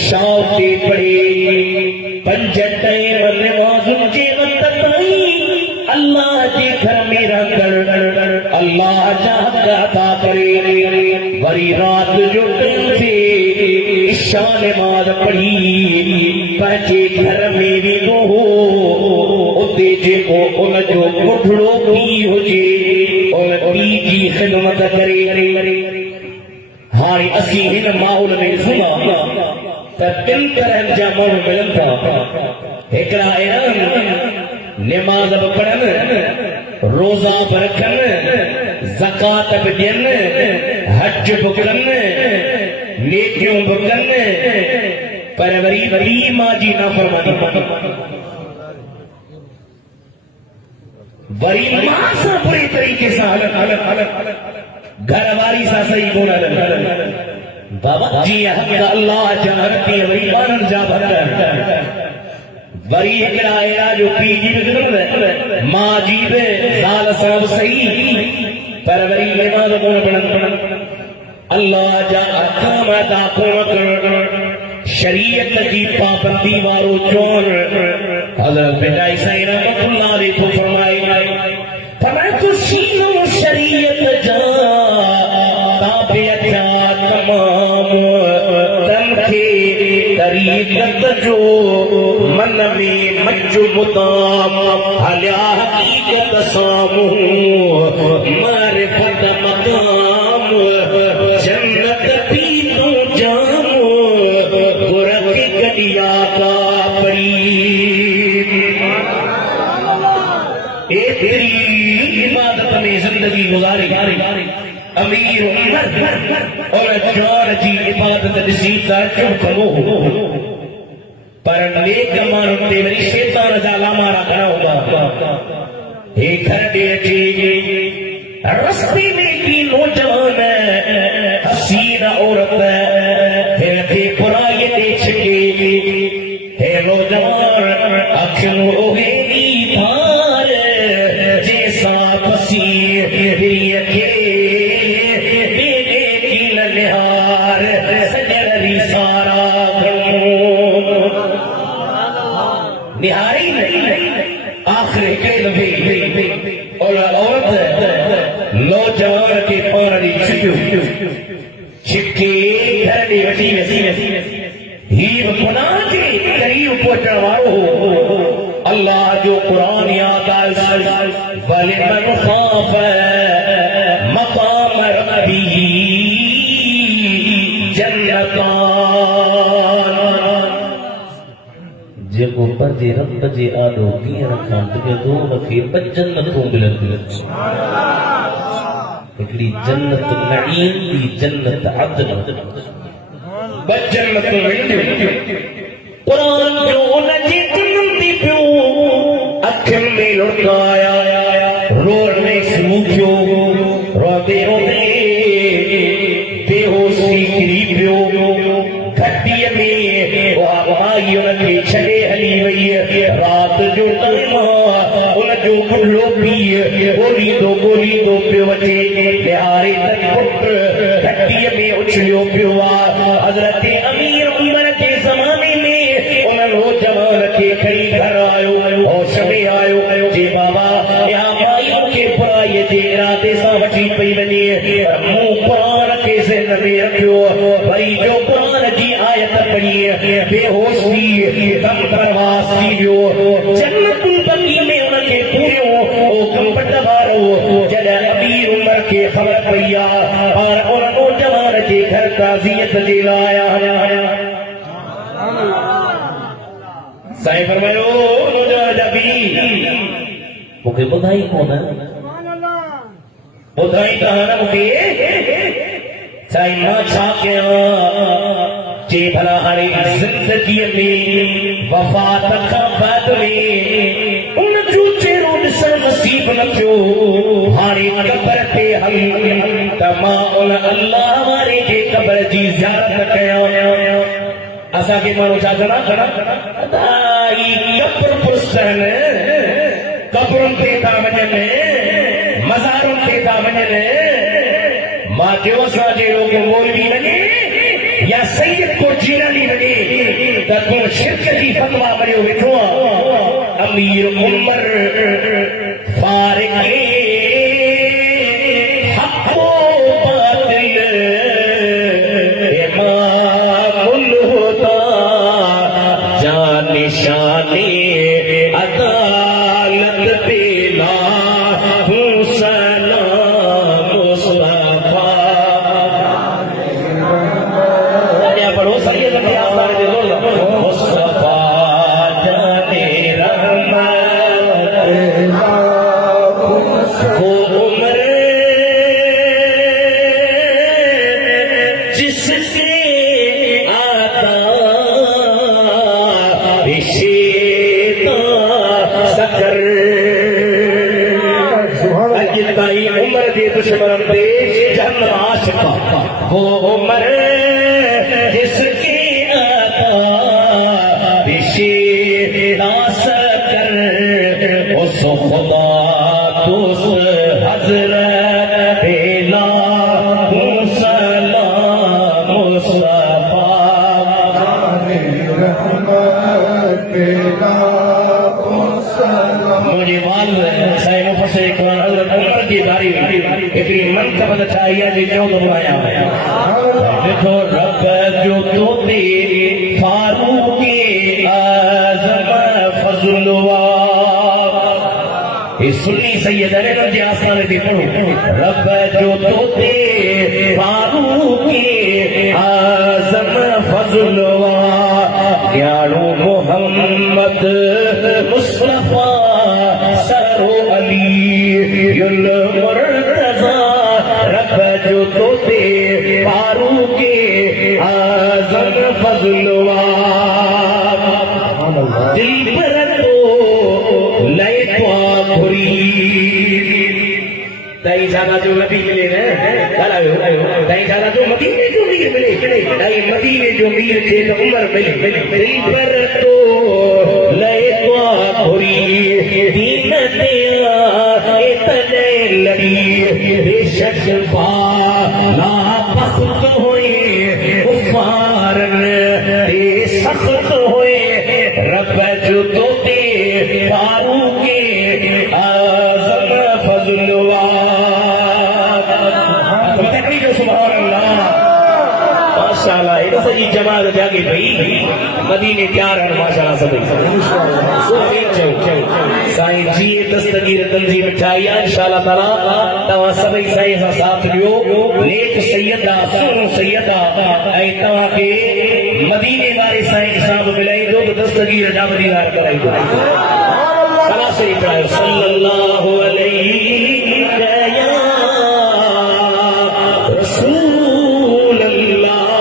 شوق پڑے پنج ٹائم نماز جی وقت اللہ جی گھر میں رکھ اللہ جہاں عطا کرے وری رات جو ٹائم تھے عشاء نماز پڑھی پنجے گھر میں بھی وہ اتے جے کو ان جو بڑھڑو پی ہو جے ان پی جی خدمت کرے ہاں اسی ہن ماحول میں سنا تا دل کرن جا ماحول ملن تھا ایکڑا اعلان نماز پڑھن روزہ رکھن زکات ڈین حج کرن نیکیوں کرن پر وری ماں جی نافرمانی وری ماں سے پوری طریقے سے حالت گھر واری سا صحیح بولا بابا جی حق اللہ چاہتی ہے وہی مانن جا بھر وری ہکڑا اے جو پی جی بے ماں جی بے زال صاحب صحیح پر وری نماز پڑھن اللہ جا احکام عطا کون شریعت کی پابندی وارو چون حضرت بیٹا عیسائی رحمت اللہ علیہ کو فرمائے فرمائے تو شینو شریعت جا تمام تن کے طریقت جو من میں مجھ مدام حلیا حقیقت سامو معرفت مقام جنت پی تو جام گرک گلیا کا پرید اے تیری عبادت میں زندگی گزاری امیر عمر اور جان جی عبادت دسی تاجر کرو پر نیک مانو تے وری شیطان جا لامارا کھڑا ہوگا اے گھر دے اچھی رستے میں کی نوجوان حسین عورت ہے تے برائی دے چھکے ہے نوجوان اکھن ہوئے نی بھار جیسا پسیر ہری اکھے نہاری نہیں آخر کے لفظ اور عورت نوجوان کے پانی چھکے گھر دی وٹی ہی گناہ کے قریب پہنچنے والو اللہ جو قرآن یاد آئے وَلِمَنْ خَافَ مَقَامَ رَبِّهِ جَنَّتَانِ جے کو پردے رب جے آدھو کیا رکھان تکے دو نفیر پر جنتوں ملن اکڑی جنت نعیم دی جنت عدن بس جنتوں ملن قرآن جو نجی جنم دی پیو اکھن میں لڑکایا روڑ میں سموکیو روتے روتے بے ہوشی کری پیو گھٹی میں آئی ان کے چھلے ہلی وئی رات جو ٹائم ان جو بڑھلو پی گولی دو پیو وجے لہارے تک پٹر گھٹی میں اچھلیو پیو حضرت امیر عمر کے زمانے میں ان نوجوان کے کھڑی گھر آئو ہوش میں آئو جی بابا یہاں مائیوں کے پرائے جے ارادے سا وچی پئی ونے منہ قرآن کے ذہن میں رکھو بھائی جو قرآن جی آیت پڑھی بے ہوش تھی کم پرواز تھی جنت البقیع میں ان کے پورے او کم پٹوارو جل امیر عمر کے خبر پڑیا اور ان نوجوان کے گھر تعزیت دے لایا سائیں فرمائے نوجوان جبی مکھے بدھائی کون ہے بدھائی کہاں نا مکھے سائیں ماں چھا کیا جے بھلا ہری زندگی میں وفات کا بعد میں ان جو چیروں نسر نصیب نکیو ہاری قبر تے ہم تمام اللہ ہمارے جے قبر جی زیارت کیا اسا کے مانو چاہتا نا دائی قبر پرستن قبرن تے تھا منجنے مزارن تے تھا منجنے ماں جو سا جے لوگ مولوی لگے یا سید کو جینا نہیں لگے تو شرک کی فتوہ بنیو ویٹھو امیر عمر فارق حق و باطل امام الہدا جان شان عدالت پیلا ہوں سلام مصطفیٰ پڑھو سید مصطفیٰ جان رحمت وہ عمر جس سے آتا رشیدہ سکر اجتائی عمر دی دشمن دے جہنم عاشقہ وہ عمر جس کی عطا رشیدہ سکر اس خدا دوس حضرت پیلا ہوں سلام مصطفیٰ مجھے معلوم ہے صاحب مفسر قرآن حضرت عمر کی داری اتنی منقبت چاہیے جی جو دنوایا ہے دیکھو رب جو تو تیری فاروق اعظم فضل یہ سنی سید ہے نا جی آسمان دی پڑھو رب جو تو تیری فاروق اعظم فضل یارو محمد مصطفیٰ سرو علی المرتضی رب جو تو تیری فاروق اعظم فضل دل پر تو لئے تو آخری دائی جانا جو نبی ملے نا دائی جانا جو مدینے جو میر ملے دائی مدینے جو میر تھے تو عمر ملے دل پر تو لئے تو آخری دین تیرا اتنے لڑی بے شک بالا بخت ہوئے کفارن اے سخت ہوئے رب جو تو تیرے فاروق اعظم فضل سبحان اللہ ماشاءاللہ ایک سجی جماعت جاگے بھئی مدینے تیار ہے ماشاءاللہ سبھی سائیں جیے دستگیر تنظیم اٹھائی انشاءاللہ تعالیٰ توا سبھی سائیں سے ساتھ لیو نیک سیدہ سنو سیدہ اے توا کے مدینے والے سائیں صاحب ملائی دو دستگیر جا مدینہ کرائی دو صلاح سے اٹھائے صلی اللہ علیہ رسول اللہ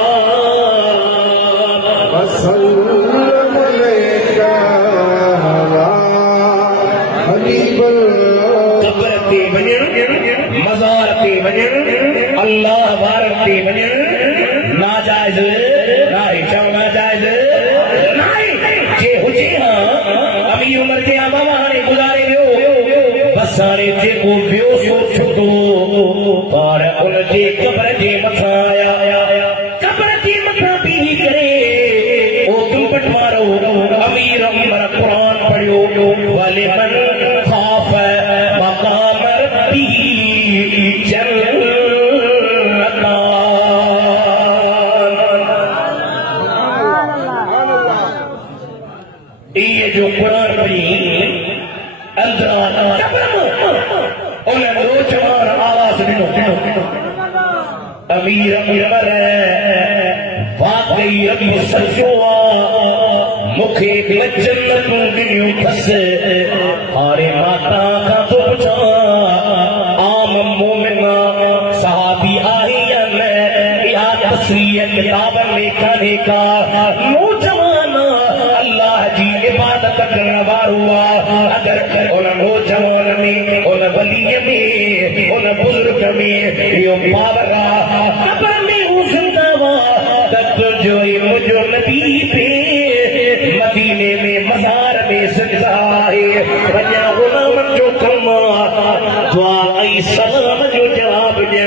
وسلم علیکہ حبیب اللہ قبر تے ونجن مزار تے ونجن اللہ بارک تے ونجن ناجائز نائی چاو ناجائز نائی جے ہوجے ہاں امیر عمر کے آبا وہانے گزارے بیو بسانے جے کو بیو سو چھتو اور ان جے قبر جے مطا آیا قبر جے مطا بھی کرے او تم پٹوارو امیر عمر قرآن پڑھو والے من خاف مقام ربی یہ جو قرآن پڑھی اندران انہیں نوجوان آواز دنو امیر عمر واقعی رب سجوا مکھے جنت دنیو پس ہارے ماتا کا تو پچھا عام مومنہ صحابی آئین یا تصویر کتاب میں کھانے کا نوجوانہ اللہ جی عبادت کرنا ہوا اگر ان نوجوان میں ان ولی میں ان بزرگ میں یہ پاورا قبر میں زندہ ہوا تک جو مجھو نبی پہ مدینے میں مزار میں زندہ ہے وجہ غلام جو کما دعا ای سلام جو جواب دے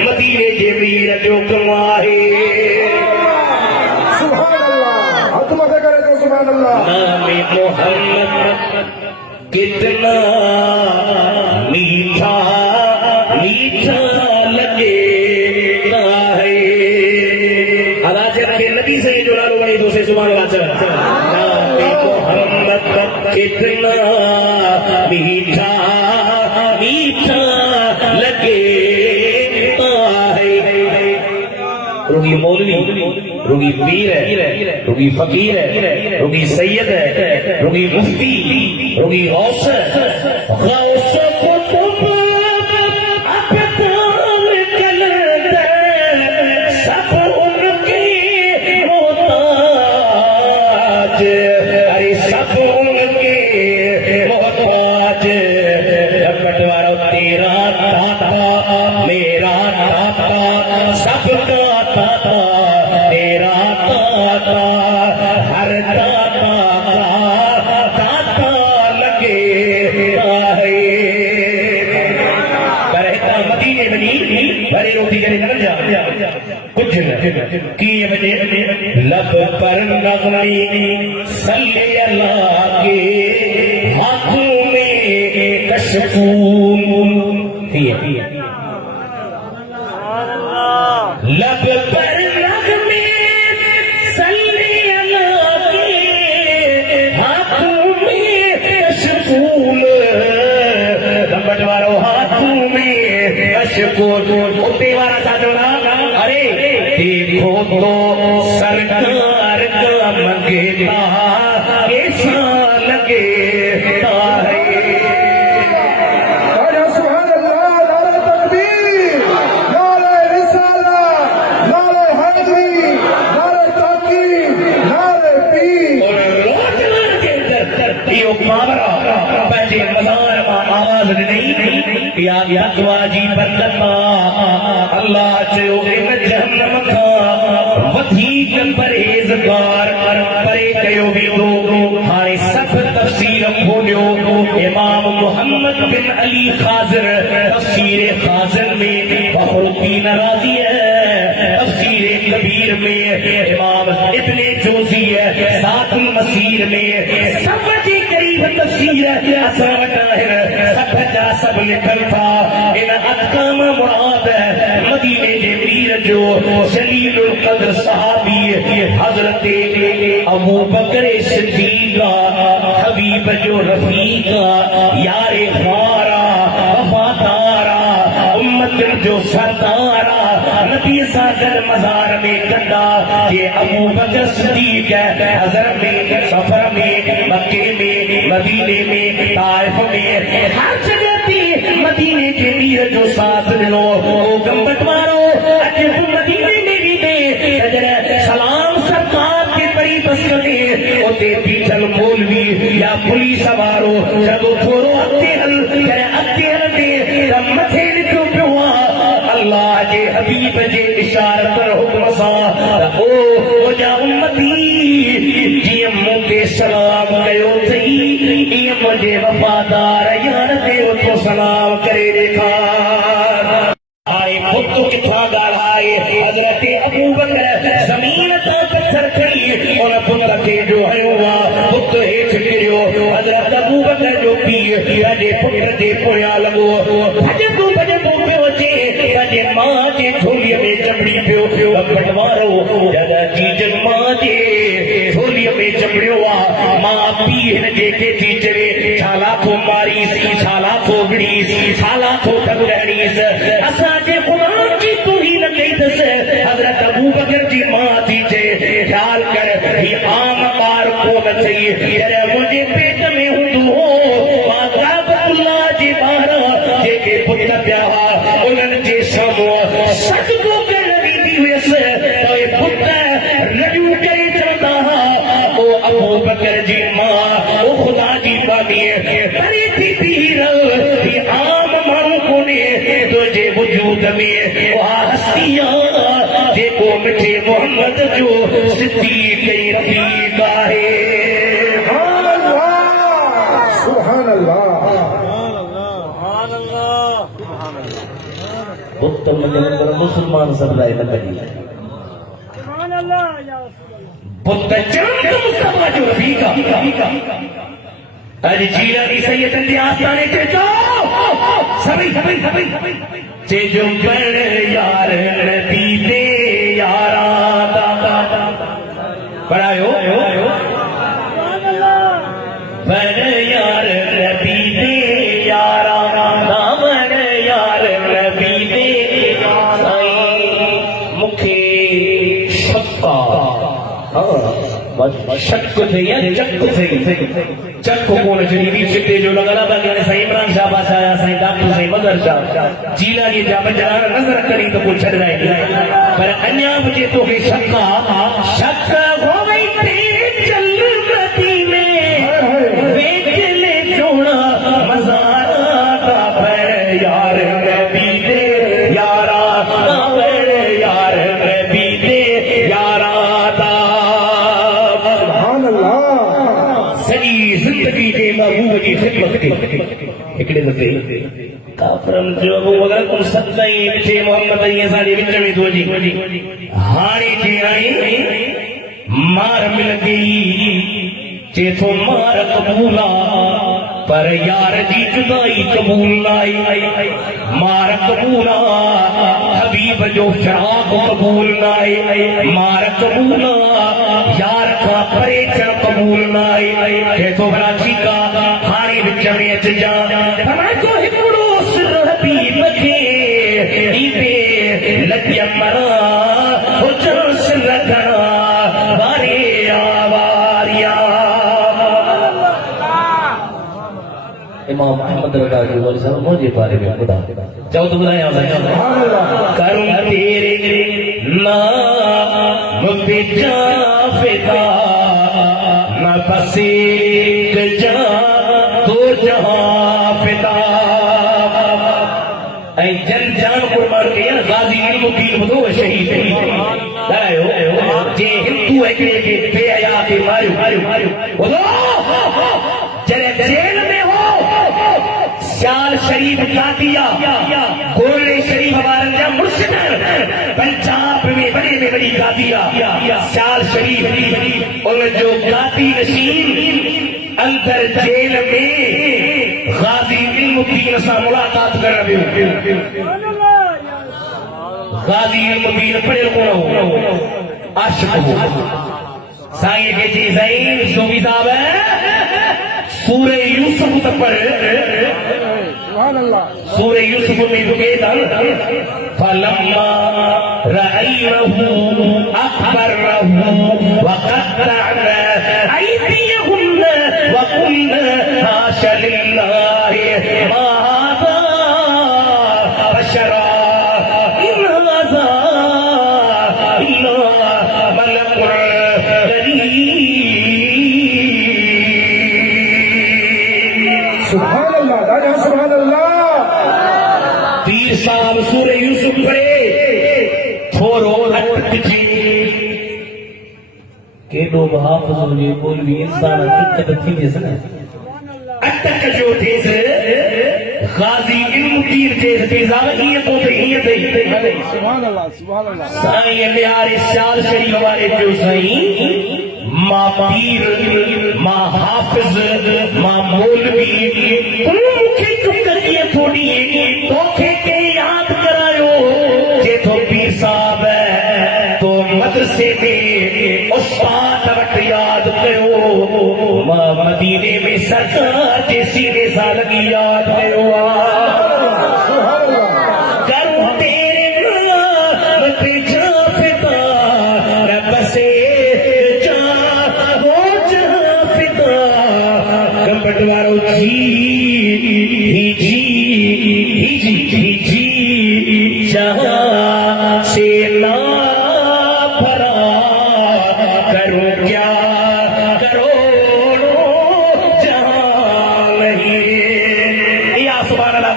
مدینے جے میر جو کما ہے اللہ نام محمد کتنا میٹھا میٹھا لگے ہے حضرت کے نبی سے جو لالو بھائی دوسرے سبحان اللہ چل نام محمد کتنا میٹھا میٹھا لگے روگی مولوی روگی پیر ہے روگی فقیر ہے روگی سید ہے روگی مفتی روگی غوث ہے غوث قطب اقدام کلند سب ان کے محتاج ارے سب ان کے محتاج بٹوارو تیرا داتا میرا داتا سب کا داتا تیرا داتا ہر داتا کا داتا لگے ہے برہتا مدینے بنی بھرے روٹی جنے نہ جا کچھ نہ کیے بجے لب پر نغمی صلی اللہ کے ہاتھوں میں کشکول لب پر نغمے صلی اللہ کے ہاتھوں میں کشکول بٹوارو ہاتھوں میں کشکول اتے والا ساتھونا ارے دیکھو تو سرکار کا منگیتا کیسا لگے ہے سبحان اللہ نعرہ تکبیر نعرہ رسالہ نعرہ حیدری نعرہ تحقیق نعرہ پیر اور روزگار کے اندر یہ محاورہ پہلے مزار آواز نہیں یا تقوی جی برکتا اللہ چو ان جہنم کا ودھیک پرہیزگار پرے کیو ویندو ہائی سب تفسیر کھولیو امام محمد بن علی خاضر تفسیر خاضر میں فخر الدین رازی ہے تفسیر کبیر میں امام ابن جوزی ہے ذات المسیر میں سب جی قریب تفسیر اثر وطاہر سب جا سب لکھل تھا ان احکام مراد ہے مدینے کے میر جو جلیل القدر صحابی حضرت ابو بکر صدیق حبیب جو رفیقہ یار خوارا وفادارا امت جو سردارا نبی ساگر مزار میں کندہ یہ ابو بکر صدیق ہے حضرت میں سفر میں مکے میں مدینے میں طائف میں ہر جگہ تھی مدینے کے میر جو ساتھ دلو وہ گمبت مارو اجب مدینے میں بھی دے سلام سرکار کے پری بس کرے ہوتے پیچھل مولوی یا پولیس سوارو جدو تھورو اتے حل کرے اتے حل دے رمتھے لکھو پہوا اللہ جے حبیب جے اشارت حکم سا او جا امتی جی مجھے سلام کہو تھی یہ مجھے وفادار یار دیو تو سلام کرے دیکھا آئے خود تو کتھا گال آئے حضرت ابو بکر زمین تا پتھر کھڑی اور پتہ کے جو ہے ہوا خود ہیچ گریو حضرت ابو بکر جو پی جے پتر دے پویا لگو بھجتو پیو جے ماں جے جھولی میں چمڑی پیو بٹوارو جگہ جی جن ماں جے جھولی میں چمڑیو ماں پی جے کے چیچرے چھالا کو ماری سی چھالا کو گڑی سی چھالا کو ٹھگڑی سی اسا جے قرآن کی تو ہی لگئی دس حضرت ابو بکر جی ماں تھی جے خیال کر ہی عام بار کو نہ چاہیے تیرے مجھے پیٹ میں ہوں ہو ماں اللہ جی بارا جے کے پتر پیاہا انہوں جے سمو سچ کو کر لگی دی ہوئے سے تو یہ پتر رجوع کرے چلتا او ابو بکر جی ماں او خدا جی بانی بری تھی پیر یہ عام مانو کونے تو جے وجود میں وہاں ہستیاں جے کو مٹھے محمد جو صدیق رفیق ہے سبحان اللہ مسلمان سب رائے نہ کری سبحان اللہ بت چند مصطفیٰ جو رفیقہ اج جیلانی سید اندی آستانے چے جو سبھی چے جو بڑھ یار نبی دے یارا دا پڑھائیو بڑھ یار نبی دے یارا بڑھ یار نبی دے مکھے شکا شک تھے یا چک تھے چک کون جنیدی چٹے جو لگا باقی سائیں عمران شاہ بادشاہ آیا سائیں ڈاکٹر سائیں مظہر شاہ جیلا یہ جا بجران نظر کری تو کچھ چھڑ گئے پر انیا مجھے تو کہ شک ہو گئی تیرے جلتی میں ویک لے جوڑا مزارا پر یار نبی دے یارا پر یار نبی دے یارا سجی زندگی دے محبوب کی خدمت کے اکڑے دفعے کافرم جو اگر کن ستائی بچے محمد یہ ساری وچڑی تو جی ہاڑی تھی آئی مار مل گئی چے تو مار قبولا پر یار جی جدائی قبول لائی مار قبولا حبیب جو فراق قبول لائی مار قبولا یار کا پریچر قبول لائی کہ تو براچی کا ہاری بچڑی اچ جا فرمائے کو ہکڑو سر حبیب کے ایتے لگیا مرا ہو چرس لگنا واریا واریا امام احمد رضا کی والی صاحب مجھے بارے میں خدا چاہو تو بلائیں آزا کروں تیرے نام پہ جا فدا نہ بس ایک جا تو جہاں فدا اے جن جان قربان کے غازی المقیم بدو شہید جے ہندو ہے کہ بے حیا کے مارو بدو جرے جیل میں ہو سیال شریف قادیہ گولے شریف ہمارا مرشد پنجاب میں بڑی قادیہ سیال شریف اور جو قادی نشین اندر جیل میں غازی علم الدین سے ملاقات کر رہے ہو غازی علم الدین پڑھے ہو عاشق ہو سائیں کے چیزیں صوفی صاحب ہے سورہ یوسف تک پڑھ سورہ یوسف میں بکیتا فَلَمَّا رَأَيْنَهُ أَكْبَرْنَهُ وَقَطَّعْنَا أَيْدِيَهُنَّ وَقُلْنَا حَاشَ لِلَّهِ مَا هَذَا بَشَرًا إِنْ هَذَا إِلَّا مَلَكٌ كَرِيمٌ سبحان اللہ دادا سبحان اللہ پیر صاحب سورہ یوسف پڑھے تھورو اٹک جی کیڈو محافظ ہوئے مولوی انسان حقیقت تھی جیسے اٹک جو تھیس غازی علم الدین تھیس تیزاغیت ہوتے ہی تھی سبحان اللہ سائیں لیار سیال شریف والے جو سائیں ماں پیر ماں حافظ ماں مولوی انہوں مکھے چکتیے تھوڑی توکھے کے یاد کرائیو جے تو پیر صاحب ہے تو مدرسے میں استاد وقت یاد کرو ماں مدینے میں سرکار جے سینے سالگی یاد کرو کرو تیرے نام پہ جا فدا نہ بسے بٹوارو جی جہاں سے نا بھرا کرو کیا کرو جہاں نہیں یا سبحان اللہ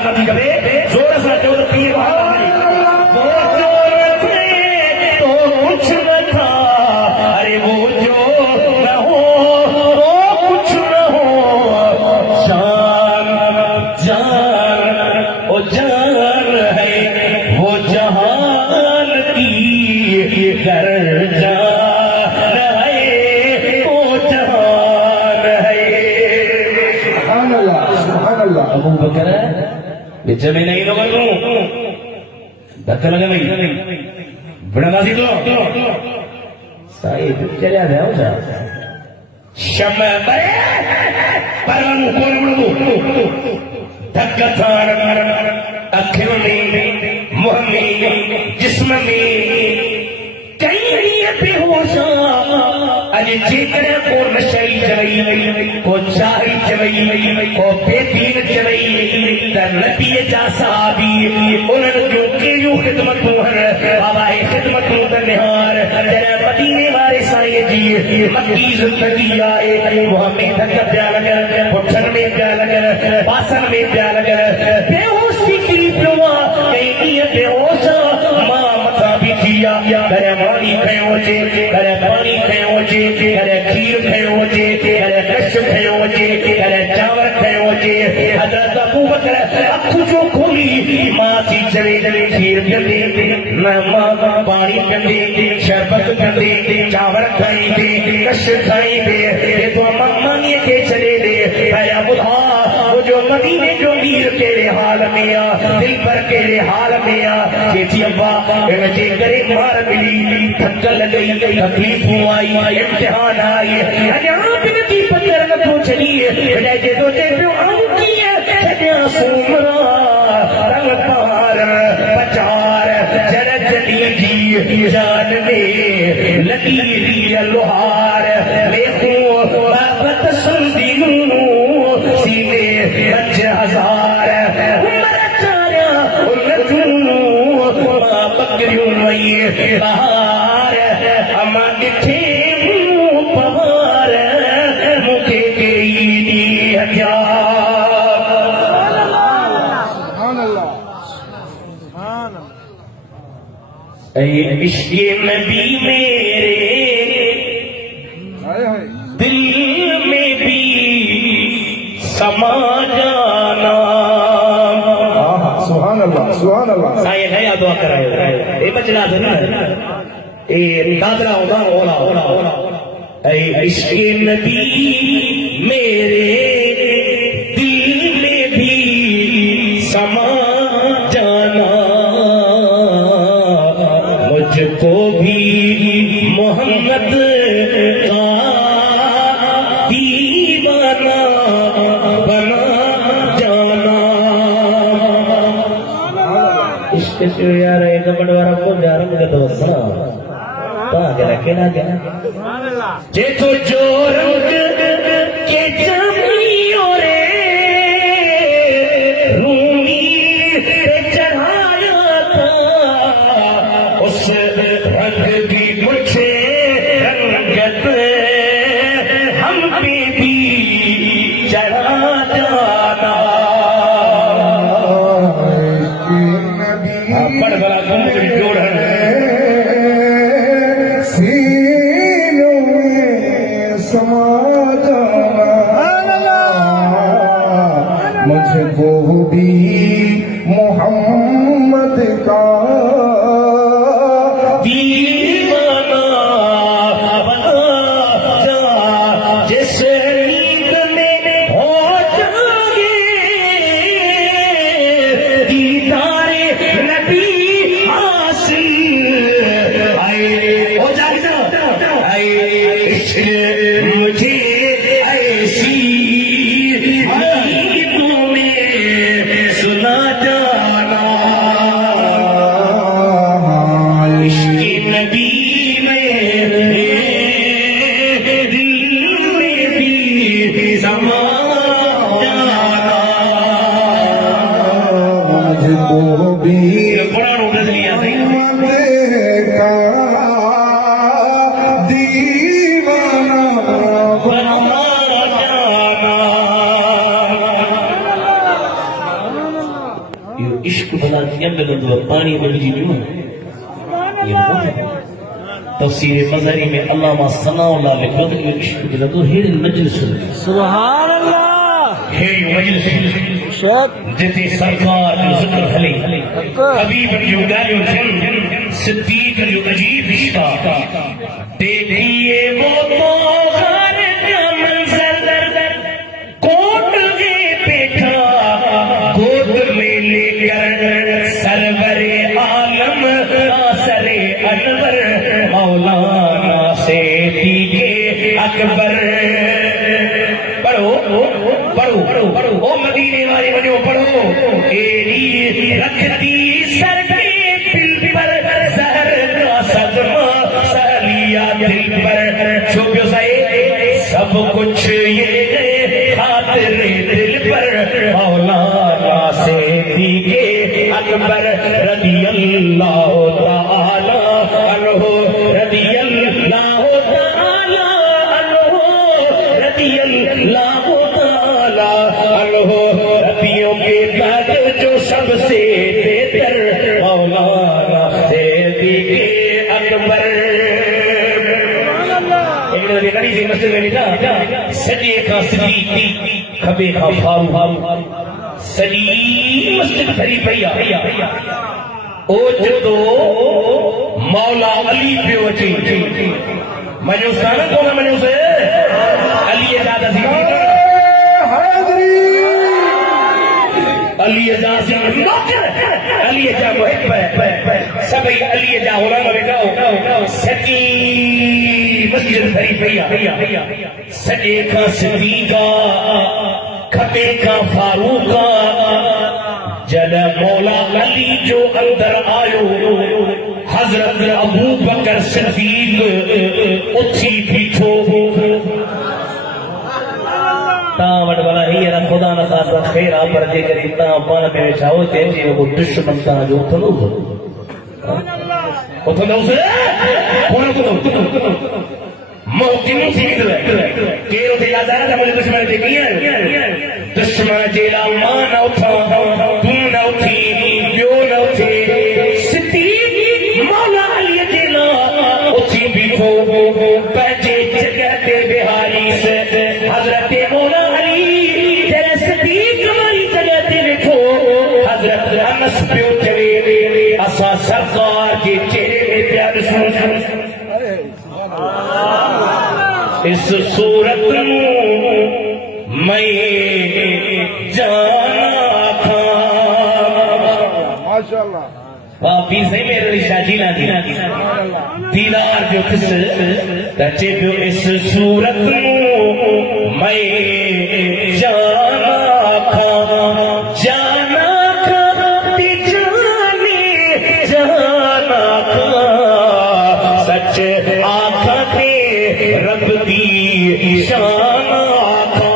بچے میں نہیں لوگوں دھکا لگا نہیں بڑا بازی تو صاحب چلے آ جاؤ جا شمع برے پرونو کون دھکا تھار اکھر میں منہ میں جسم میں کہیں بے ہوشا اج جیکر کو نشئی چوئی کو چاہی چوئی کو بے دین چوئی در نبی جا صحابی انہوں جو کیوں خدمتوں ہیں بابا خدمتوں کا نہار جنہ مدینے والے سائے جی مکی زندگی آئے محمد دھکا پیا لگر پٹھن میں پیا لگر باسن میں پیا لگر بے ہوش کی کری پلوا کہیں بے ہوشا ماں مطا بھی دیا کرے مانی کھیوں جے کرے پانی کھیوں جے کرے کھیر کھیوں جے کرے کش کھیوں جے کرے چاور کھیوں جے حضرت ابو بکر اکھو جو کھولی ماں تھی چلے کھیر کندے ماں پانی کندے شربت کندے چاور کھائی دے کش کھائی دے تو مانی کے چلے دے اے ابو وہ جو مدینے جو میر کے حال میں آ دل پر کے حال میں آ کہ تھی ابا مجھے کرے مار ملی تھکا لگئی تکلیفوں آئی امتحان آئی اجاں بنتی پتر نہ تو چلیے بجائے جے تو تے پیو آن کیے سجا سومرا رنگ پار پچار جرد لیجی جان میں لگی لی لوہار دیکھوں بابت سندینوں سینے بچ ہزار عمر چارا انتوں بکریوں نئی بہار اما ڈٹھے منہ پہار مکھے گئی دی ہتھیار سبحان اللہ سبحان اللہ اے عشق نبی میرے ہائے ہائے دل میں بھی سما جانا سبحان اللہ سبحان اللہ سائیں نیا دعا کرائے اے بچنا سنا اے دادرہ اولا اے عشق نبی میرے دل میں بھی سما جانا مجھ کو بھی محمد کا دیوانہ بنا جانا عشق جو یار ایک بڑوارا کو جا رہا مجھے تو سنا کہاں گیا کہنا گیا جے تو جو رنگ کے جمیوں رے رومی پہ چڑھایا تھا اس رنگ کی مجھے رنگت ہم پہ بھی چڑھا جانا بڑھ بڑا گم کر جوڑ سینوں میں سما جانا مجھ کو بھی محمد کا دیوانہ بنا جا جس نیند میں ہو جائے دیدار نبی حاصل آئے ہو جائے آئے عشق مجھے ایسی نیندوں میں سنا جانا عشق نبی میں دل میں بھی سما جانا مجھ کو بھی قرآن اردو لیا محمد کا دیوانہ بنا جانا یہ عشق بنا دیا میں لندو پانی میں لگی نہیں ہے یہ بہت ہے تفسیر مظہری میں علامہ ثناء اللہ لکھو کہ عشق بنا دو ہیر مجلس سبحان اللہ ہیر مجلس جتے سرکار جو ذکر حلی حبیب جو گالیوں تھن صدیق جو عجیب رشتہ دیکھئے وہ تو غار کا منظر کوٹ کے بیٹھا گود میں لے اکبر پڑھو پڑھو پڑھو او مدینے والے بنو پڑھو ایری رکھتی سر کے دل پر زہر کا صدمہ سالیا دل پر چھوپیو سائے سب کچھ یہ خاطر دل پر مولانا صدیق اکبر رضی اللہ تعالی عنہ رضی اللہ تعالی عنہ رضی اللہ تعالی عنہ ربیوں کے تاج جو سب سے بہتر مولانا صدیق اکبر مسجد میں نکلا سجے کا صدیق کھبے کا فاروق سجی مسجد بھری پیا او جدو مولا علی پہ وچی منو سانا کون منو سے علی اجازت صدیق علی اجازت نوکر علی اجازت محب ہے سبھی علی اجازت غلام بیٹاؤ سجی مسجد بھری پیا سجے کا صدیقہ کھبے کا فاروقہ جد مولا علی جو اندر آیو حضرت ابو بکر صدیق اٹھی بیٹھو تاں وڈ والا ہی ہے خدا نہ خاصا خیر آپ پر جے کر اتنا پان میں بیٹھاؤ تے جے وہ دشمن تا جو تھلو او تھلو سے کون کو موقع سی دے کیرو تے یاد آ مجھے دشمن تے کیا دشمن جیلا ماں نہ اٹھا تم نہ اٹھی بیو نہ اٹھی صدیق مولا علی جیلا اٹھی بیٹھو پہجے جگہ تے بہاری سے حضرت مولا علی تیرے صدیق ہماری جگہ تے بیٹھو حضرت انس پہ اٹھے اسا سرکار کے چہرے میں پیار سن اس صورت میں جانا تھا ماشاءاللہ واپی سے میرے رشتہ جینا دیدار جو کس تچے جو اس صورت میں جانا تھا تی جانے جانا تھا سچ آخا تے رب دی شان آخا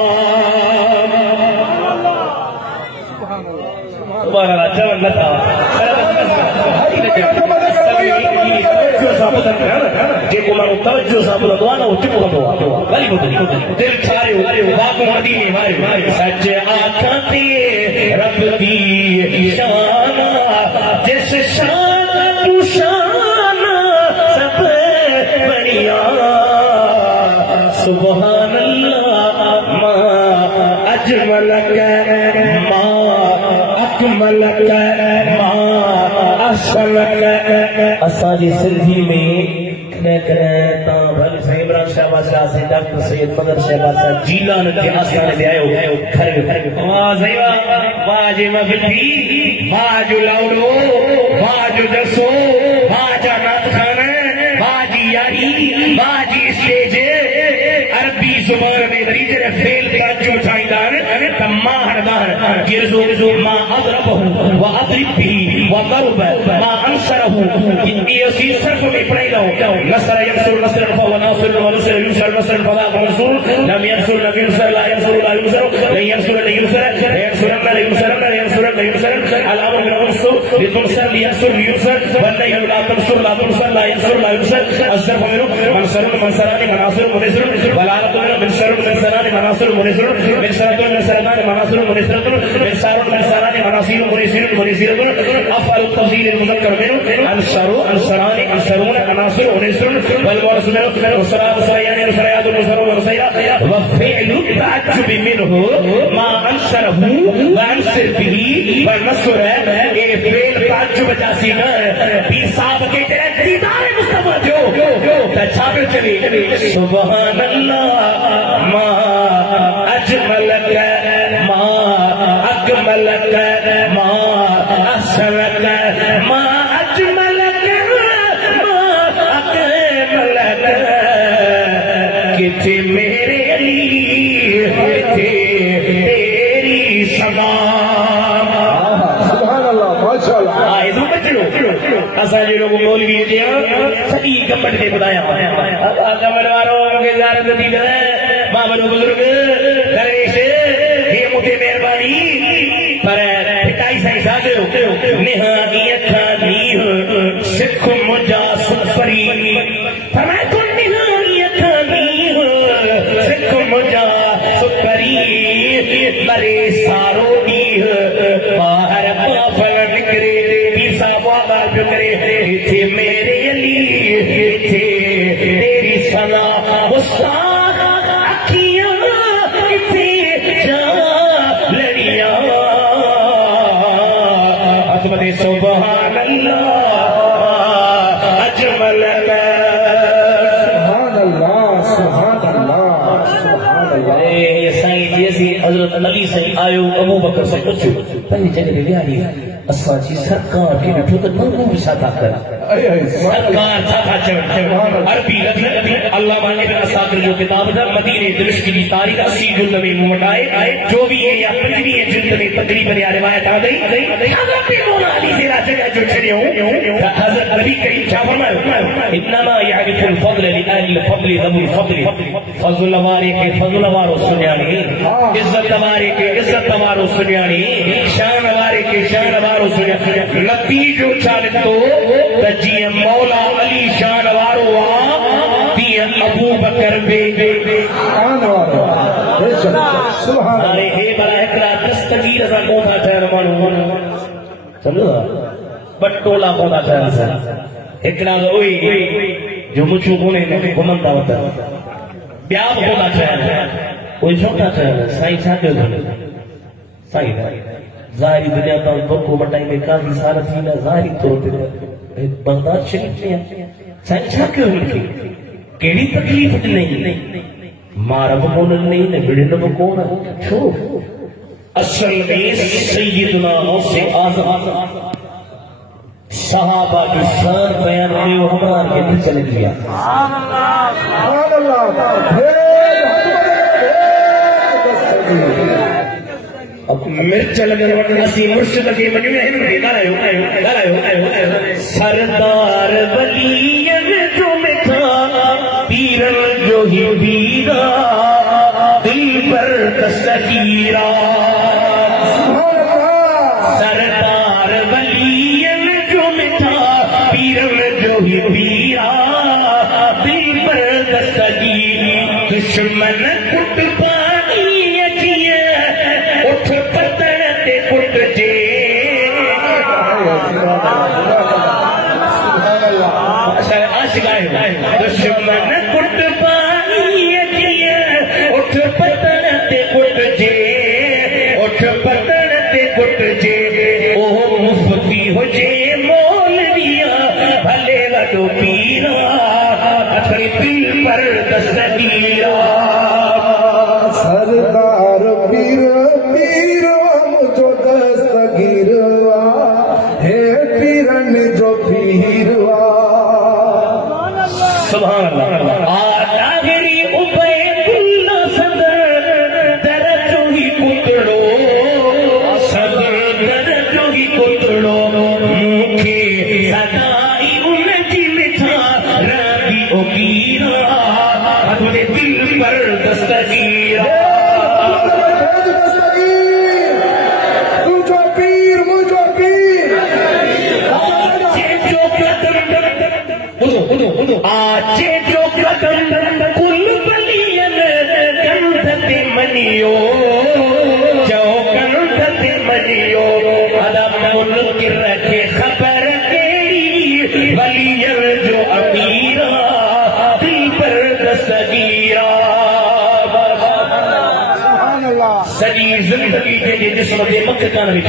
سبحان اللہ جوان لتا جے کو مانو توجہ صاحب دعانا وہ چپ ہو غلی بدلی دل چھارے واقع مدینے والے سچ آخا تے رب دی شان جس شان تو شان سب بڑیا سبحان اللہ ما اجملک ما اکملک ما احسنک اساں جی سندھی میں کریں تا بھل سید عمران شہباز سے ڈاکٹر سید مدر شہباز جیلان کے آستانے دے آئے ہو کھڑے واہ زیوا واہ جی مفتی واہ جو لاؤڈو واہ جو جسو واہ جا نات خانہ واہ جی یاری واہ جی اسٹیج عربی زبان میں دریجر فیل تاجو چاہیدان تمام ہردار گرزو ما اضربہ و اضرب بھی و ضرب ما انصرہ یہ اسی صرف میں پڑھائی لہو نصر ينصر نصر وناصر ونصر ينصر نصر فلا منصور لم ينصر لم ينصر لا ينصر لا ينصر لن ينصر لا ينصر لا ينصر لا ينصر لا ينصر لا ينصر الامر من انصر لتنصر لينصر لينصر والنهي لا تنصر لا تنصر لا ينصر لا ينصر الصرف منه منصر منصران مناصر منصر ولا منه منصر منصران مناصر منصر منصرات منصران مناصر منصر منصار منصران مناصر منصر منصر افعل التفضيل المذكر منه انصر انصران انصرون مناصر منصر والمورس منه والصلاه والصيان والصياد والنصر والصياد وفعل التعجب منه ما انصره وانصر به والنصر یہ فعل تعجب جاسی نہ بھی صاحب کے تیرے دیدار مصطفی جو تچھاڑ چلی سبحان اللہ ما اجملک ما اکملک ما احسنک ما اجملک ما اکملک کتھے میرے علی کتھے تیری سزا سبحان اللہ ماشاءاللہ آئے تو بچڑو اسا جو لوگ مولوی دیا سبھی کمبٹ کے بتایا کمبٹ وارو کے زیارت دی کرے ماں بنو بزرگ درویش یہ مجھے مہربانی پر پٹائی سائی ساجو نہایت خانی سکھ مجا سپری فرمائے تو نہایت خانی سکھ مجا سپری مرے سارو دی باہر پافل نکرے پیسا وعدہ جو کرے تھے میرے علی تھے تیری سنا وساخ اکھیاں تھے جا لڑیاں عظمت سبحان اللہ اجمل سبحان اللہ سبحان اللہ سبحان اللہ سائیں جیسی حضرت علی سائیں آیو ابو بکر سے پوچھو پہلی جگہ لیانی اسوا جی سرکار کی ڈٹھو تو نو وشاتا کر سرکار تھا عربی اللہ مانے ابن اساکر جو کتاب تھا مدینہ دمشق کی تاریخ 80 جلد میں موٹائے جو بھی ہے یا 15ویں جلد میں تقریباً یہ روایت آ گئی حضرت مولا علی سے جگہ جو چھڑے ہوں حضرت نبی کریم کیا فرمایا انما يعرف الفضل لآل الفضل ذو الفضل فضل وارے کے فضل وارو سنیانی عزت وارے کے عزت وارو سنیانی شان وارے کے شان وارو سنیانی نتیجو چالتو تجی مولا علی شان وارو تی ابو بکر بے سبحان اللہ سبحان ارے ہے بڑا اقرا دستگیر سا کوتا ٹھہر مانو سمجھو بٹولا کوتا ٹھہر سا اقرا ہوئی جو مچھو کونے نے گمندا وتا بیاب کوتا ٹھہر کوئی چھوٹا ٹھہر سائیں چھاکے دھنے سائیں ظاہری دنیا کا بکو بٹائی میں کافی سارا تھی نا ظاہری طور پہ بغداد شریف میں سائیں چھاکے ہوئی کیڑی تکلیف نہیں مارب کون نہیں نے بڑھن کون چھو اصل میں سیدنا غوث اعظم صحابہ کی شان بیان ہوئے وہ ہمارے کے دل چلے گیا سبحان اللہ مرچ لگن وقت نسی مرشد کے منیو ہے سردار ولیین جو مٹھا پیرن جو ہی پیرا دل پر دستگیرا سردار ولیین جو مٹھا پیرن جو ہی پیرا دل پر دستگیری دشمن کٹ پانی اچھیے اٹھ پتن تے کٹ جے دشمن کٹ پانی اچھیے اٹھ پتن تے کٹ جے اٹھ پتن تے کٹ جے اوہ مفتی ہو جے مولویا بھلے وڈو پیرا اپنی دل پر دستگیرا سردار پیر پیر جو دستگیروا ہے پیرن جو پیروا سبحان اللہ آدھری عبید اللہ صدر درجو ہی کتڑو صدر درجو ہی کتڑو مکھے صدائی ان کی مٹھا رابی اگیرا اپنے دل پر دستگیرا تجھو پیر مجھو پیر آجے جو قدم کل بلین گندھت منیو جو گندھت منیو علم منکر رکھے خبر کیڑی بلین جو امیرا دل پر دستگیرا سبحان اللہ سجی زندگی کے جسم دے مکہ کا نبی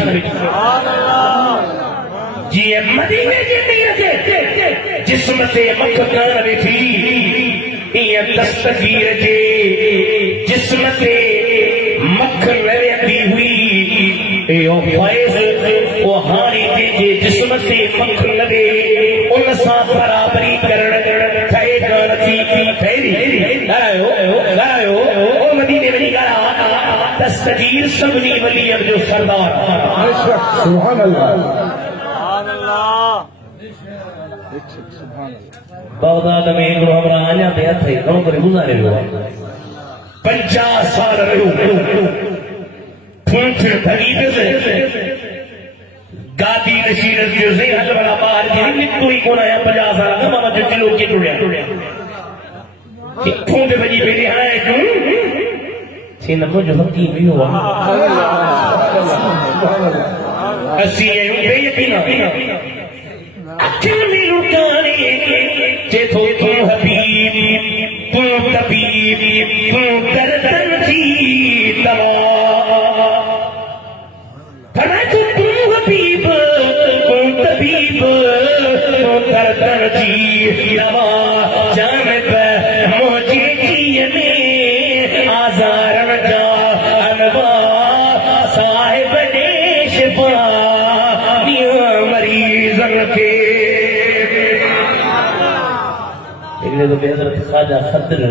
جی مدینے کے میرے جسم سے مکہ کا نبی تھی یہ دستگیر کے جسم سے مکہ لڑتی ہوئی او فائز وہ ہاری کے جسم سے مکہ لڑے ان سا برابری کرن کھائے گا نتی پھیری دستگیر سبنی ولی جو سردار سبحان اللہ بغداد میں ایک رو ہمارا آنیا دیا تھا کہوں کرے گزارے ہوا 50 سال رہو پھر دھگیتے سے گادی نشیرت جو سے حل بڑا باہر جی نکتو ہی کون آیا 50 سال کا ماما جو چلو کے ٹوڑیا پھون دے بجی بیٹے آئے کیوں سینہ جو حقی بھی ہوا اسی ایوں بے یقینا اکھل میں لکانے چے تو حبیب تو طبیب تو دردن جی دوا فرمائے تو حبیب تو طبیب تو دردن جی دوا جانب مجھے جینے آزار جا انوا صاحب نے شفا دیا مریضن کے ایک تو بے حضرت خواجہ خضر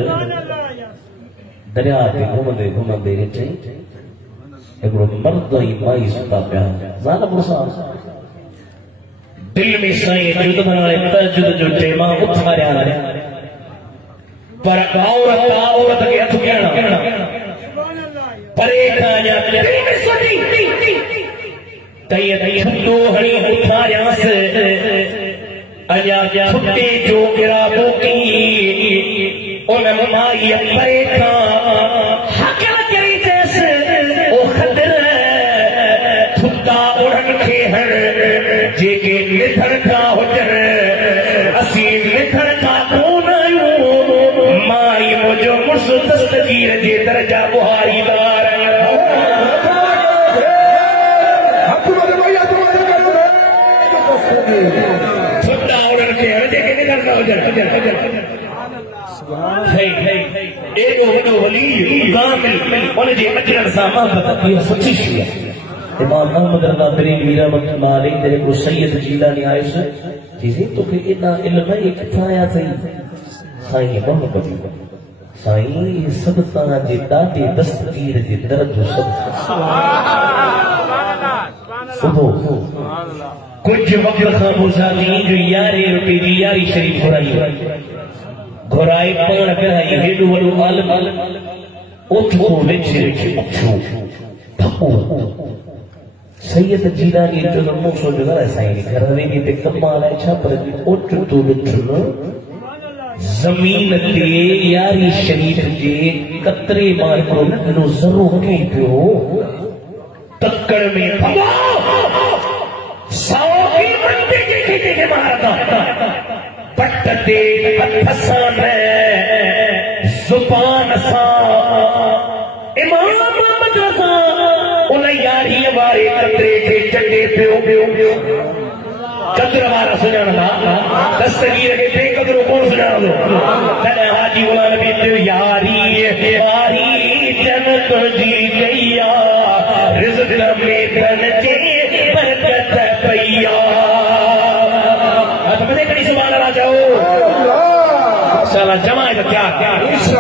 دریا پہ گھومندے رچے ایک مرد ہی مائی ستا پیا زانا برسا دل میں سائیں جد بنائے تجد جو ٹیمہ اٹھا رہا ہے پر عورت کے ہتھ کہنا پرے کھایا دل میں سوٹی تیت چھٹو ہنی اٹھا رہا سے اجا چھٹے جو گرابو کی انم مائی پرے کھا حقل کری جیسے او خدر چھٹا اڑھن کے ہر جے کے نتھر کا ہوجر اسی نتھر کا کون آئیو مائی مجھو مرس دستگیر جے درجہ بہاری دار چھٹا اڑھن کے ہر جے کے نتھر کا ہوجر ایک وڈو ولی کامل انہیں جی اجرن سا محبت یہ سچی شیئے امام محمد رضا بریلوی رحمۃ اللہ علیہ دے کو سید جیلانی آئے سے چیزیں تو کہ اتنا علم ہے ایک تھایا صحیح سائیں محبت سائیں صدقہ جی داتے دستگیر جی درد سب کچھ وقت خاموشاتی جو یاری روپی دی یاری شریف گھرائی گھرائی پان پہائی ہیڈو والو عالم اٹھو وچھے اٹھو بھاؤ سید جیلانی جو نمو سو جو گھر سائنی گھر رہی تے کمال ہے چھاپر جی اٹھو وچھو زمین تے یاری شریف جے قطرے مار کرو نکنو ذرو کی پیو تکڑ میں بھگا ساؤ کی بندے کے مارتا پٹتے پتھسان زبان سا امام محمد رضا انہیں یاری وارے قطرے کے چڑے پیو قدر ہمارا سنانا دستگیر کے بے قدر کون سنانا دو میں حاجی غلام نبی تو یاری واری جنت جی گیا رزق میں دن کے برکت پیا جاؤ سالہ جماعت کیا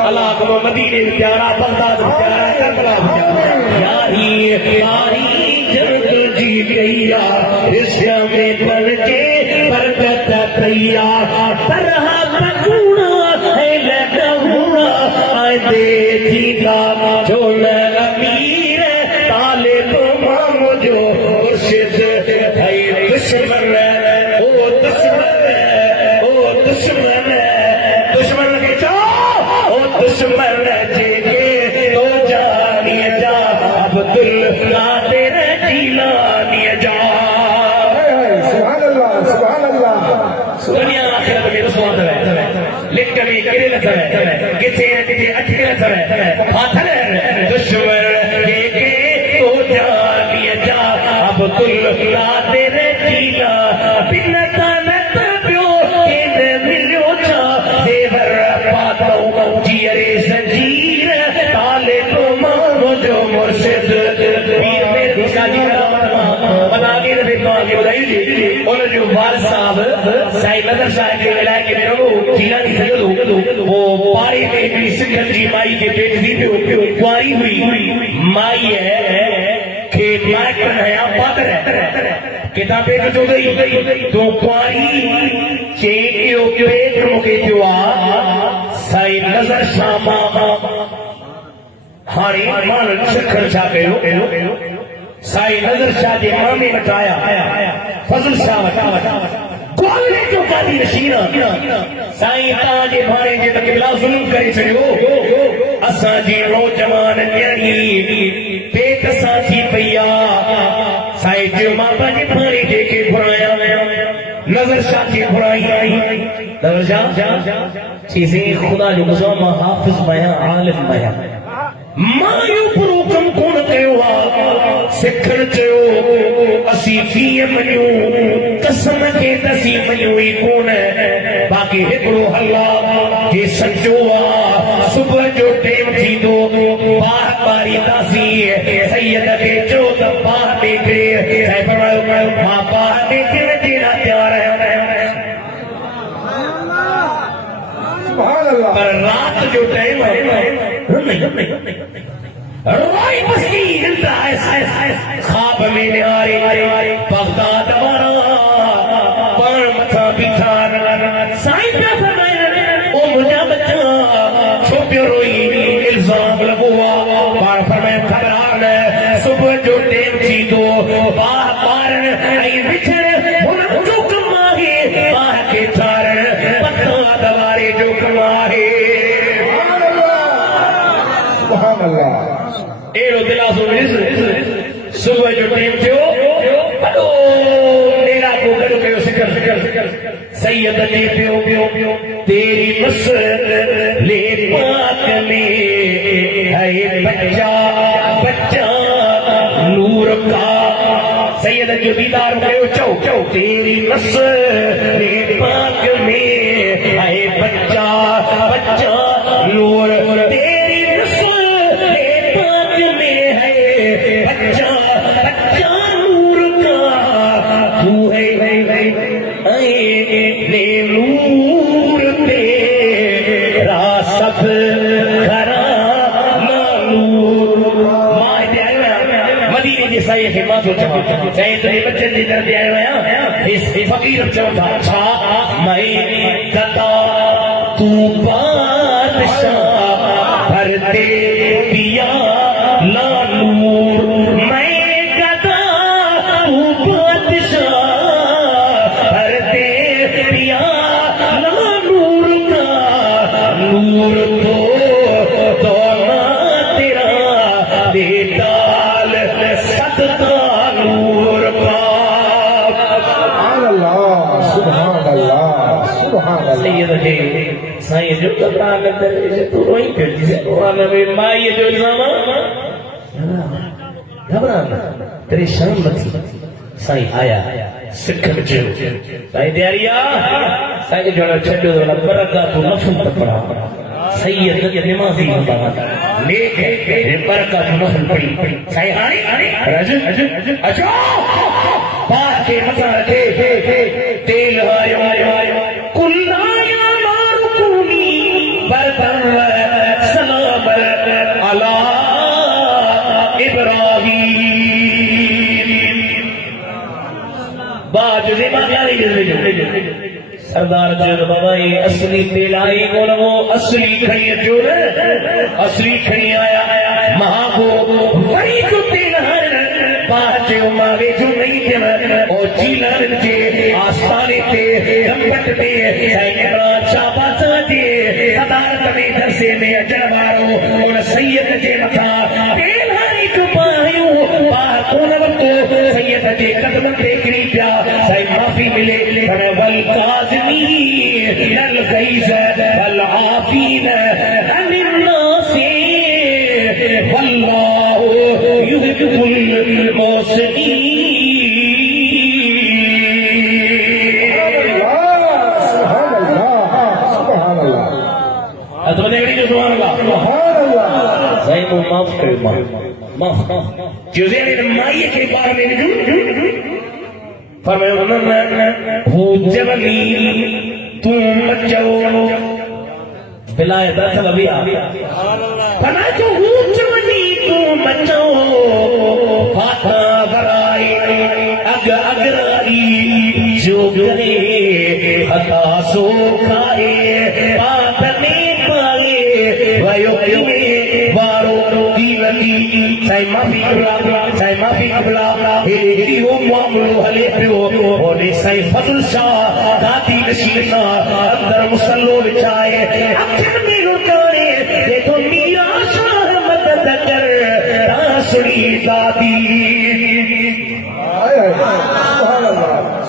اللہ کو مدینے میں پیارا بغداد میں پیارا کربلا میں پیارا یاری یاری جنت جی گیا رشیا میں بن کے برکت پیا طرح پکونا ہے لگونا آئے دے جیتا جو امیر طالب مامو جو مرشد ہے دشمن دشمن کے چاہ دشمن جے کے تو جانی جا عبدالقادر جیلانی جا سبحان اللہ سبحان اللہ دنیا آخرت میں رسوات ہے لکھ کبھی کرے لکھا ہے کتے اٹھے لکھا ہے ہاتھر دشمن جے کے تو جانی جا عبدالقادر جیلانی بنتا جو والد صاحب سائی نظر شاہ کے ملائے کے میرے وہ جیلانی سید وہ پاری میں بھی سکھن جی مائی کے پیٹ دی پہ کواری ہوئی مائی ہے کھیت مائک پر نیا پاتر ہے کتابیں کو جو گئی تو کواری چیئیو پیٹ مکے تیوا سائی نظر شاہ ماما ہاری مان سکھن شاہ کہو سائی نظر شاہ جی مامی بتایا فضل شاہ بتایا گوالے جو قادی نشینہ سائی تاجے بھانے جے تک بلا ظلم کرے چھڑیو اساں جی نوجوان نیانی پیٹ ساتھی پیا سائی جو ماپا جی بھانے جے کے بھرایا نظر شاہ جی بھرائی نظر شاہ چیزیں خدا جو مزامہ حافظ مایا عالم مایا مایو پرو کم کون کہوا سکھن چیو اسی فی منیو قسم کے تسی منیو ہی کون ہے باقی ہکڑو حلا کہ سنجوا صبح جو ٹیم تھی دو باہ باری تاسی سید کے جو باہ دیکھے سائی فرمائے ماں باہ دیکھے جینا تیار ہے پر رات جو ٹائم روئی بستی ہلتا ہے خواب میں نہاری بغداد مارا پر متھا بچھان سائن پہ فرمایا او مجھا بچہ چھوپی روئی الزام لگوا بار فرمایا خبران صبح جو ٹیم تھی دو باہ بارن ای بچھڑ ہن جو کماہی باہ کے چارن پتہ دوارے جو کماہی سبحان اللہ ایرو دلاسو رز صبح جو ٹیم تھیو بڑو نیرا کو گڑو کہو سکر سید جی پیو تیری مصر لے پاک میں ہے بچہ نور کا سید جو دیدار کہو چو تیری مصر لے پاک میں ہے بچہ نور تیری مصر فقیر چوتھا چھا میں گدا تو بادشاہ بھرتے پیا لا نور میں گدا تو بادشاہ بھرتے پیا لا نور کا نور تو دونا تیرا دیدال صدقہ نور کا سبحان اللہ سبحان اللہ سید جی سائیں جو قرآن اندر تو روئی پھر جسے قرآن میں مائی جو گھبرانا تیری شان متی سائیں آیا سکھن جو سائیں دیاریا سائیں جو چھٹو دو برکات نفل پڑھا سید نمازی ہوتا نیک ہے برکات نفل پڑھی سائیں آئی اچھا پاک کے مطا رکھے تیل آیا کل آیا مارکونی بربر سلام علی ابراہیم باج سردار جو بابا یہ اصلی تیل آئی بولو وہ اصلی کھڑی جو اصلی کھڑی آیا مہا کو وری کو تیل باچے ماوے جو نہیں تھے اور جیلان کے آستانے کے دمپٹ میں سائنگران شاباز دے صدارت میں درسے میں جنبارو اور سید جے مکھا تیلانی کو پاہیوں باہ کون وقتو سید جے قدم دیکھنی پیا سائن معافی ملے والقاظمین الغیظ والعافین عن الناس واللہ يحب المحسنین سبحان اللہ سبحان اللہ اتمنى يريد سبحان الله سبحان اللہ صحیح کو معاف کرے معاف جوزین مائی کے بارے میں فرمایا ہو جوانی تم مچو بلائے دا طلبی فرمایا جو ہو جوانی تم مچو فاتا غرائی اگرائی جو گرے خطا سو کھائے پاک میں پالے ویوکی میں وارو کی لگی سائی معافی قبلہ ایڈی ہو معاملو حلے پیو ہونے سائی فضل شاہ داتی نشینا اندر مسلو لچائے اکھر میں رکانے دیکھو میرا شاہ مدد کر تاسڑی دادی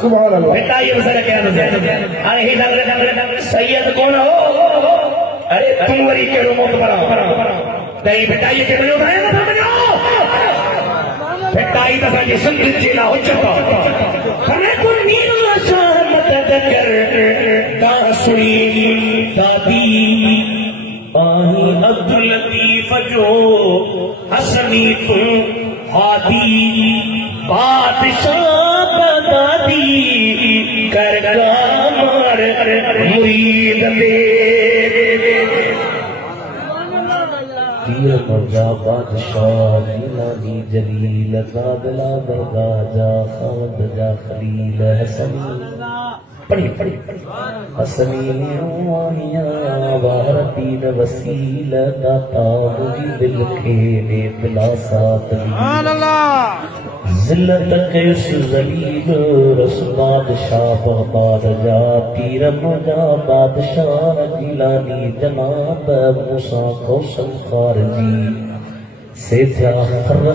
سبحان اللہ بتائیے مسئلہ کیا نظر ارے ہی ڈنگر سید کون ہو ارے تم وری کے رو موت برا نہیں بتائیے کہ بلیو بھائی مطلب بلیو بتائی دفعہ یہ سندھ جینا ہو چکا ہمیں کو نیلا شاہ مدد کر تاسڑی دادی آہی عبداللطیف جو حسنی تم ہادی بادشاہ دادی کرگامار مرید دے دیر مرجا بادشاہ جیلانی جلیل قابلہ درگاہ جا خالد جا خلیل حسنی پڑھی حسنی نیوانیاں وارتین وسیل داتا مجی دل کھیلے بلا ساتھ ذلت قیس ذلیل رس بادشاہ بغداد جا پیر مجا بادشاہ جیلانی جناب موسیٰ کوسل خارجی سے تھا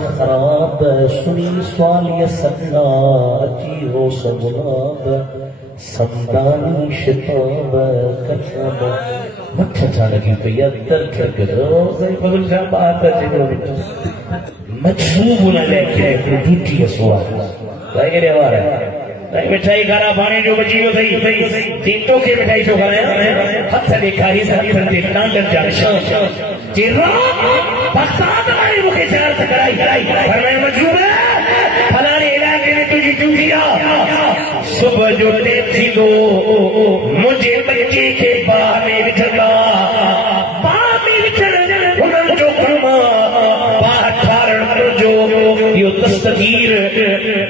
خراب سنی سوالی سکنا اچھی ہو سبناب سمدانی شتاب کچھاب مٹھا چھا لگی پہ در کر روزے بغل جا بات ہے مجھوب نہ لے کے ڈوٹی سوال لائے گئے وارا نہیں مٹھائی کھانا پانے جو بچی کو صحیح تینٹوں کے مٹھائی جو کھانے ہاتھ سے دیکھا ہی ساتھ پر دیکھنا ڈر جانے چیرہ بختات ہماری مکھے چار تکرائی فرمائے مجھوب ہے پھلانے علاقے میں تجھے ڈوٹیا صبح جو دیکھی دو مجھے بچے کے باہ میں بچھتا باہ میں بچھتا انہوں جو کرما باہ کھارن جو یہ دستگیر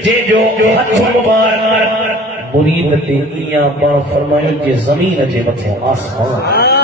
جے جو ہاتھ مبارک مرید دینیاں با فرمائے کہ زمین جے متھے آسمان